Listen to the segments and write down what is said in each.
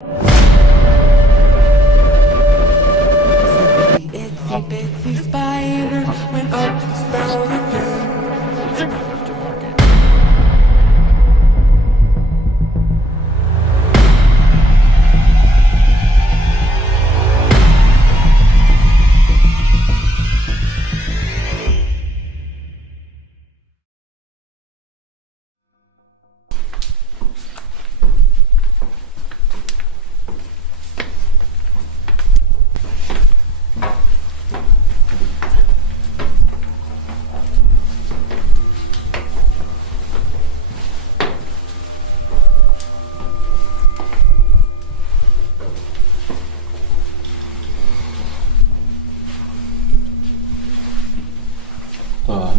Itsy bitsy spider went up the spout again.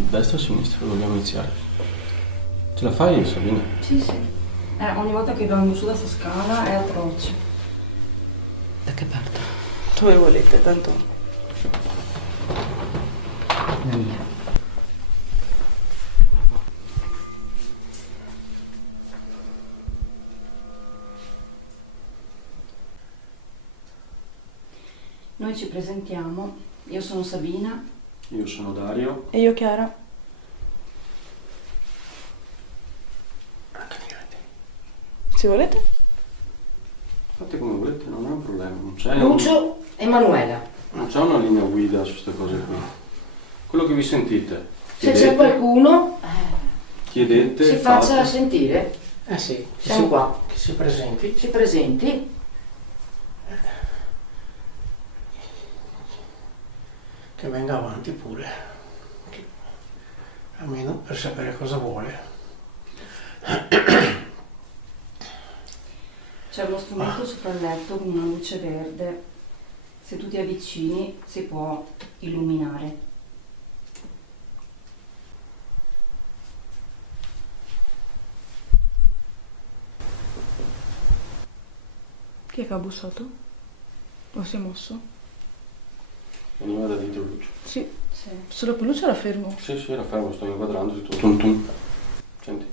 Destra o sinistra? Vogliamo iniziare? Ce la fai, Sabina? Sì, sì. Ogni volta che vengo su da sta scala è atroce. Da che parte? Dove volete, tanto. La mia. Noi ci presentiamo. Io sono Sabina. Io sono Dario. E io Chiara. Se volete? Fate come volete, non è un problema. Non c'è, Lucio e Manuela. non c'è una linea guida su queste cose qui. Quello che vi sentite. Se c'è qualcuno, Chiedete, si fate. faccia sentire. Sì, Siamo qua. che si presenti. Si presenti. Che venga avanti pure. Almeno per sapere cosa vuole. C'è uno strumento sopra il letto con una luce verde. Se tu ti avvicini si può illuminare. Chi è che ha bussato? O si è mosso? Veniva da dietro Lucio. Sì. Solo che Lucio era fermo. Sì, era fermo, sto inquadrando tutto. Tum tum. Senti.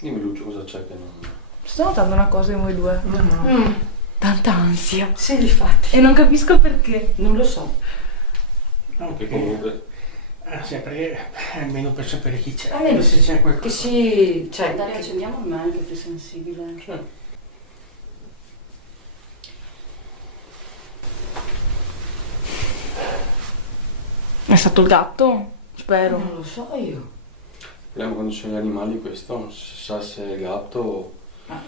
Dimmi Lucio cosa c'è che non. Sto notando una cosa in voi due. Tanta ansia. Sì, difatti. E non capisco perché. Non lo so. Che comunque. Sì, perché almeno per sapere chi c'è. Almeno se c'è Che qualcosa. si... Cioè, Dai, accendiamo il me che è più sensibile. È stato il gatto? Spero. non lo so io. Il problema quando ci sono gli animali è questo, non si sa se è il gatto.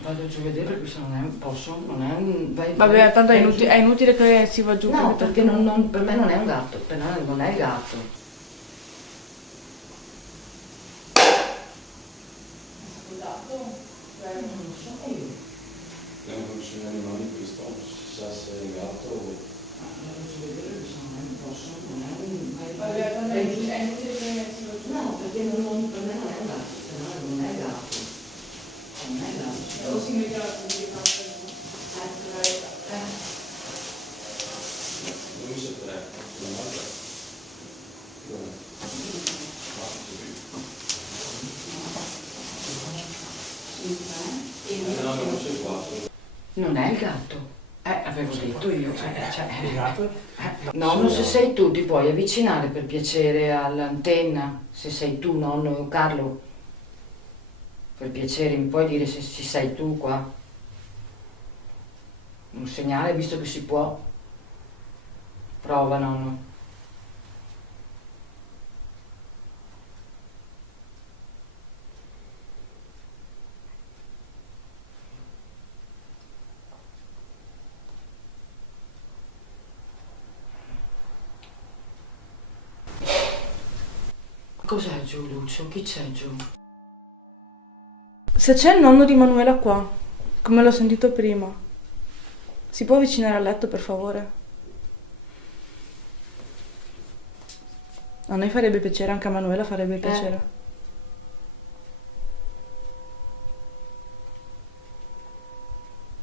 Vado giù a vedere perché se non è un posso, non è un... Vabbè, tanto è vai giù. inutile che si va giù. No, perché per me non è un gatto, per me non è il gatto. Non lo so io. Il problema quando ci sono gli animali è questo, non si sa se è il gatto o. Vado giù a vedere perché se non è un posso, non è un... Vai giù. No, perché per me non è un gatto, per me non è il gatto. Non è il gatto. si mette la Non mi sapere, non è. Dov'è? No, non c'è qua. Non è il gatto. Avevo detto io. Il gatto? Nonno, no, se sei tu ti puoi avvicinare per piacere all'antenna. Se sei tu, nonno Carlo. Per piacere, mi puoi dire se ci sei tu qua? Un segnale, visto che si può. Prova, nonno. Cos'è giù, Lucio? Chi c'è giù? Se c'è il nonno di Manuela qua, come l'ho sentito prima, si può avvicinare al letto, per favore? A noi farebbe piacere, anche a Manuela farebbe piacere.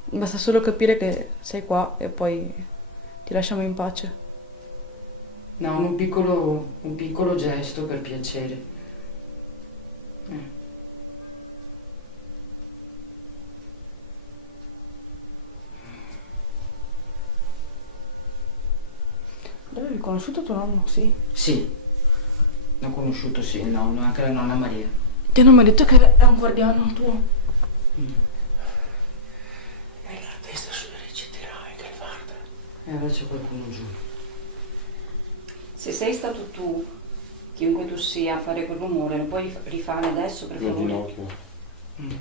Basta solo capire che sei qua e poi ti lasciamo in pace. No, un piccolo gesto per piacere. conosciuto tuo nonno? Sì. Sì, l'ho conosciuto, sì, il nonno, anche la nonna Maria. Che non mi ha detto che è un guardiano tuo. Hai la testa sulle ricetterai, che guarda. E allora c'è qualcuno giù. Se sei stato tu, chiunque tu sia, a fare quel rumore, lo puoi rifare adesso, per Il mio favore? ginocchio.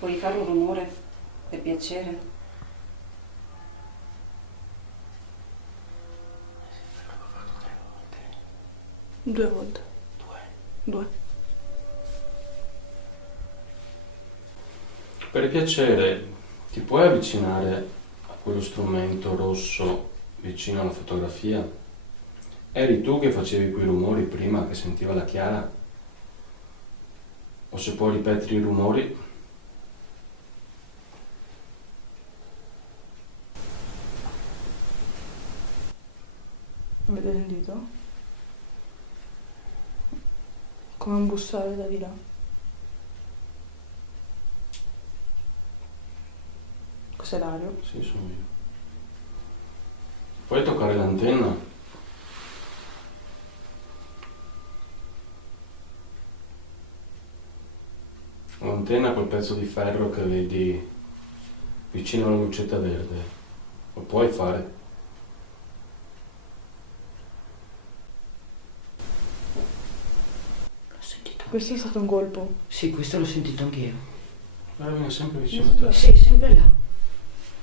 Puoi fare un rumore, per piacere? 2 volte. 2. Per piacere, ti puoi avvicinare a quello strumento rosso vicino alla fotografia? Eri tu che facevi quei rumori prima che sentiva la Chiara? O se puoi ripetere i rumori? Avete sentito? Come un bussare da di là. Cos'è Dario? Sì, sono io. Puoi toccare l'antenna? L'antenna quel pezzo di ferro che vedi vicino alla lucetta verde. Lo puoi fare? L'ho sentito. Questo è stato un colpo. Sì, questo l'ho sentito anch'io. Allora viene sempre vicino a te. Sì, sempre là.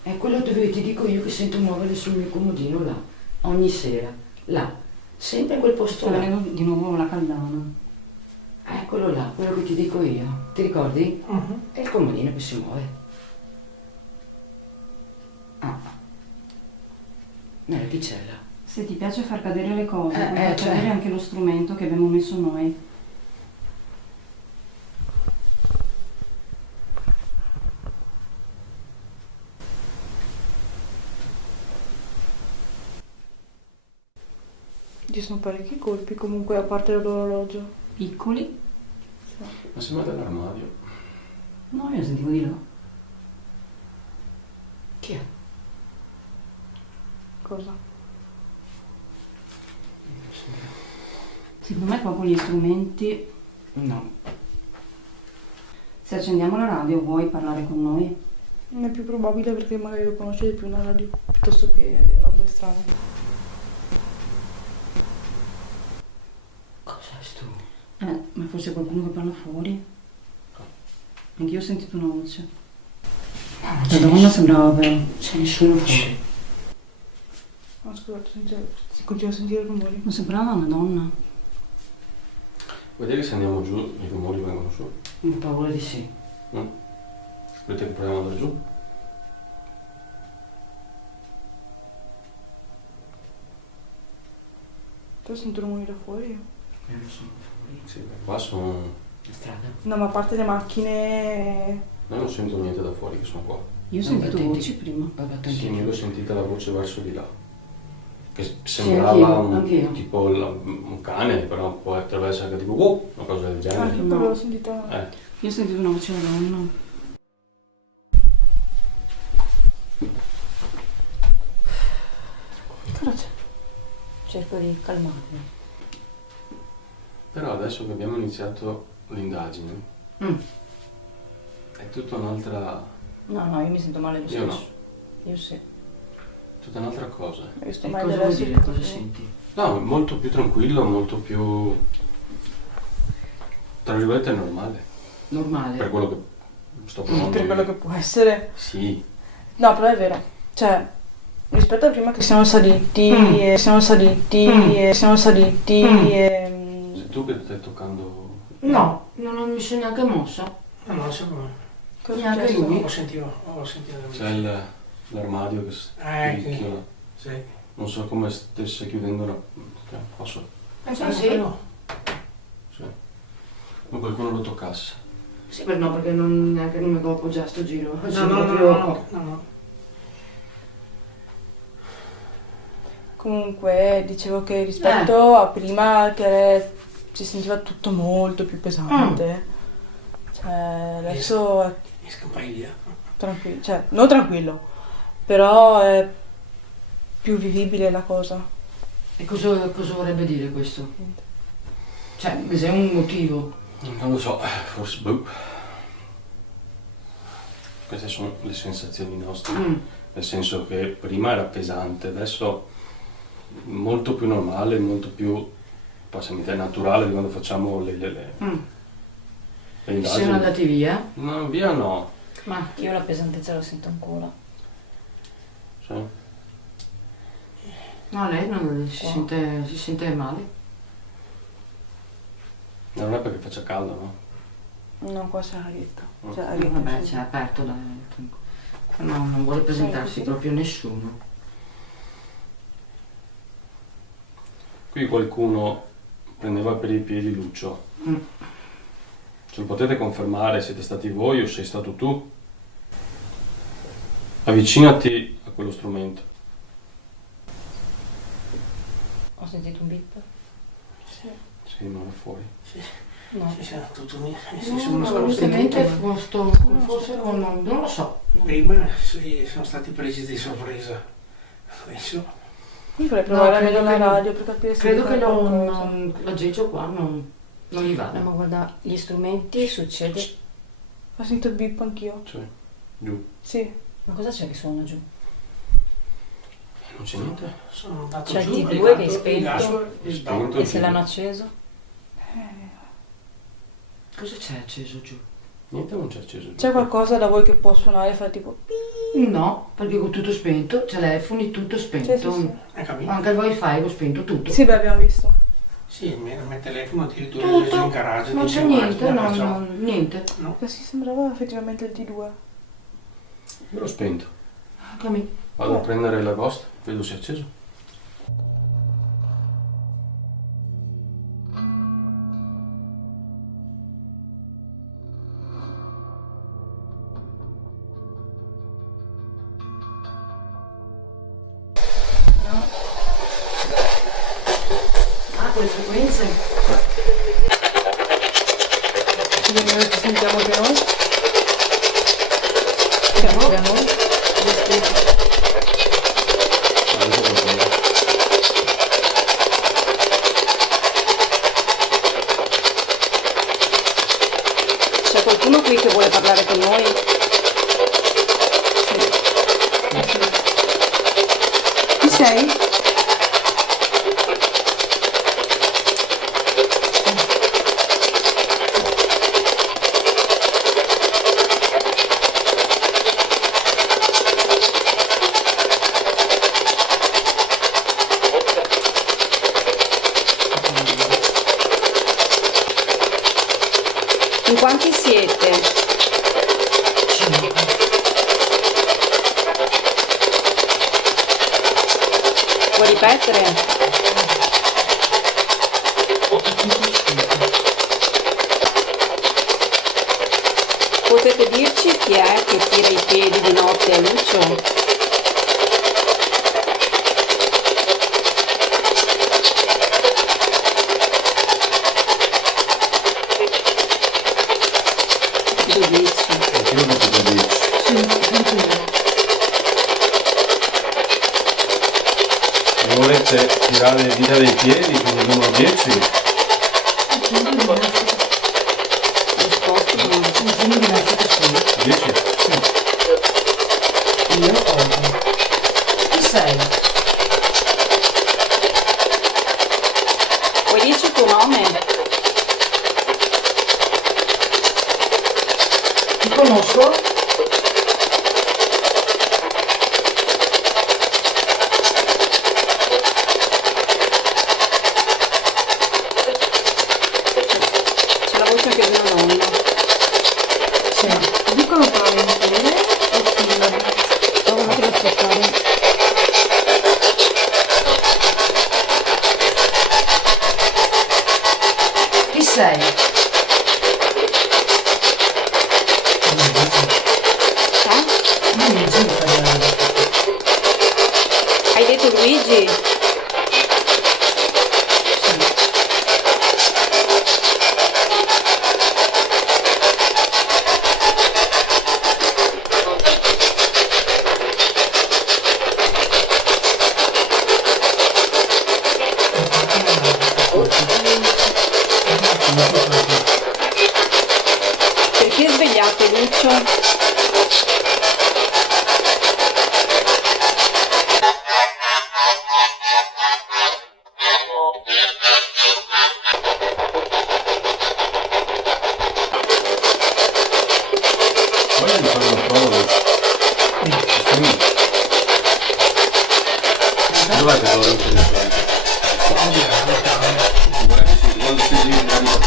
È quello dove ti dico io che sento muovere sul mio comodino là. Ogni sera. Là. Sempre in quel posto Sta là. venendo di nuovo la caldana. Quello là, quello che ti dico io. Ti ricordi? È il comodino che si muove. Nella picella. Se ti piace far cadere le cose, puoi far cioè. cadere anche lo strumento che abbiamo messo noi. Ci sono parecchi colpi comunque a parte l'orologio. Piccoli? Ma sembra dall'armadio. No, io sentivo di là. Chi è? Cosa? Secondo me proprio gli strumenti. No. Se accendiamo la radio, vuoi parlare con noi? Non è più probabile perché magari lo conosce di più una radio piuttosto che robe strane. Cos'è sto? Ma forse qualcuno che parla fuori? Anch'io ho sentito una voce. No, non La c'è donna nessuno. sembrava vero. C'è nessuno fuori. No, scusate, si continua a sentire rumori. Non sembrava una donna. Vuoi dire che se andiamo giù i rumori vengono su? Ho paura di sì. No? Volete che proviamo ad andare giù? Tu sento rumori da fuori? Non sono fuori. Sì, qua sono... La strada. No, ma a parte le macchine. Io non sento niente da fuori che sono qua. Io ho No, sentito attenti. voci prima. Vado Sì, attenti. ma io l'ho sentita la voce verso di là. Che anch'io, sembrava anch'io. tipo un cane, però potrebbe essere che tipo wow, una cosa del Ah, genere. io No. però l'ho sentita. Io ho sentito una voce da donna. Cosa c'è? Cerco di calmarmi. Però adesso che abbiamo iniziato l'indagine, è tutta un'altra No, io mi sento male lo stesso. Io no. Io sì. tutta un'altra cosa. Io sto E male cosa vuol adesso. dire? Cosa senti? No, molto più tranquillo, molto più tra virgolette normale. Per Normale. quello che sto provando. Per quello che può essere. Sì, No, però è vero. Cioè, rispetto a prima che siamo saliti, siamo saliti, siamo saliti. sei tu che stai toccando. No, non mi sono neanche mossa. No, no, siamo... Cosa è Neanche successo? lui. Ho sentito la voce. C'è l'armadio che Sì. picchiola. Sì. Non so come stesse chiudendo la. Posso? Sì? No. Sì. Ma qualcuno lo toccasse. Sì, per no, perché neanche non mi devo appoggiare a sto giro. No, Sono no, proprio- no, no, no. Comunque, dicevo che rispetto a prima che si sentiva tutto molto più pesante. Cioè, adesso è Mi scampai via. tranquillo, cioè, non tranquillo, però è più vivibile la cosa. E cosa vorrebbe dire questo? Cioè, se è un motivo. Non lo so, forse boh. Queste sono le sensazioni nostre, nel senso che prima era pesante, adesso molto più normale, molto più, passami te, naturale di quando facciamo le indagini. Siamo andati via? No, via no. Ma io la pesantezza la sento ancora. Sì. No, lei non si sente male. Non è perché faccia caldo, no? No, qua c'è arietta. C'è No, arietta. vabbè, sì. c'è aperto no, non vuole presentarsi Sì. proprio nessuno. Qui qualcuno prendeva per i piedi Lucio. Ce lo potete confermare? Siete stati voi o sei stato tu? Avvicinati a quello strumento. Ho sentito un beep? Sì, ma va fuori. No. Ci siamo tutto uniti. No, assolutamente, forse non lo so. Prima sì, sono stati presi di sorpresa. Adesso Io vorrei provare a credo vedere la che- radio per capire se Credo dicono che qualcosa. l'aggeggio qua non gli vada. No, ma guarda, gli strumenti succede. Ho sentito il beep anch'io. Cioè, giù. Sì. Ma cosa c'è che suona giù? Non c'è niente. sono andato C'è giù, il ho T2 che è legato il spento. gas, Spento. E se l'hanno acceso? Cosa c'è acceso giù? Niente, non c'è acceso. C'è qualcosa da voi che può suonare e fa tipo... No, perché con tutto spento, telefoni tutto spento. Sì, sì, sì. Hai capito? Anche il wifi l'ho spento tutto. Sì, beh, abbiamo visto. Sì, il mio telefono addirittura è Tutto, in garage. non c'è niente, niente. Così sembrava effettivamente il T2. Io l'ho spento. Anche a me. Vado a prendere la ghost, vedo se è acceso. Ah, con le frequenze? Quindi noi ci sentiamo anche noi. Siamo Anche a noi. Adesso qualcosa. C'è qualcuno qui che vuole parlare con noi? Chi sei? In quanti siete? Vuoi ripetere? Potete dirci chi è che tira i piedi di notte a Lucio? Tu dici. Io non posso dire. Mi volete tirare le dita dei piedi con il numero 10? Risposta no. 10? Io ho. Chi sei? Vuoi dirci il tuo nome? Ti conosco? C'è la voce anche di una donna. Sì. Dicono parentele o figlia? Prova un attimo ad aspettare. Chi sei? Hai detto Luigi? Perché svegliato, Lucio? Voglio di fare una prova di streaming. Dov'è che lo riconosco? Quando si giri la mia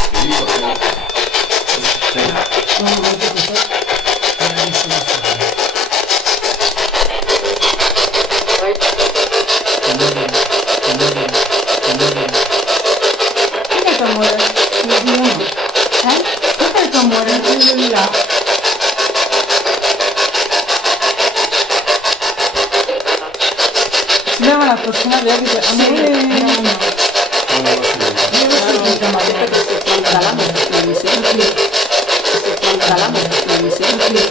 Chi è tuo amore? Chi è tuo amore? Sembrava una persona vera che dice amore. Ma detto che se quando dall'amore, mi senti? Se quando dall'amore, mi senti?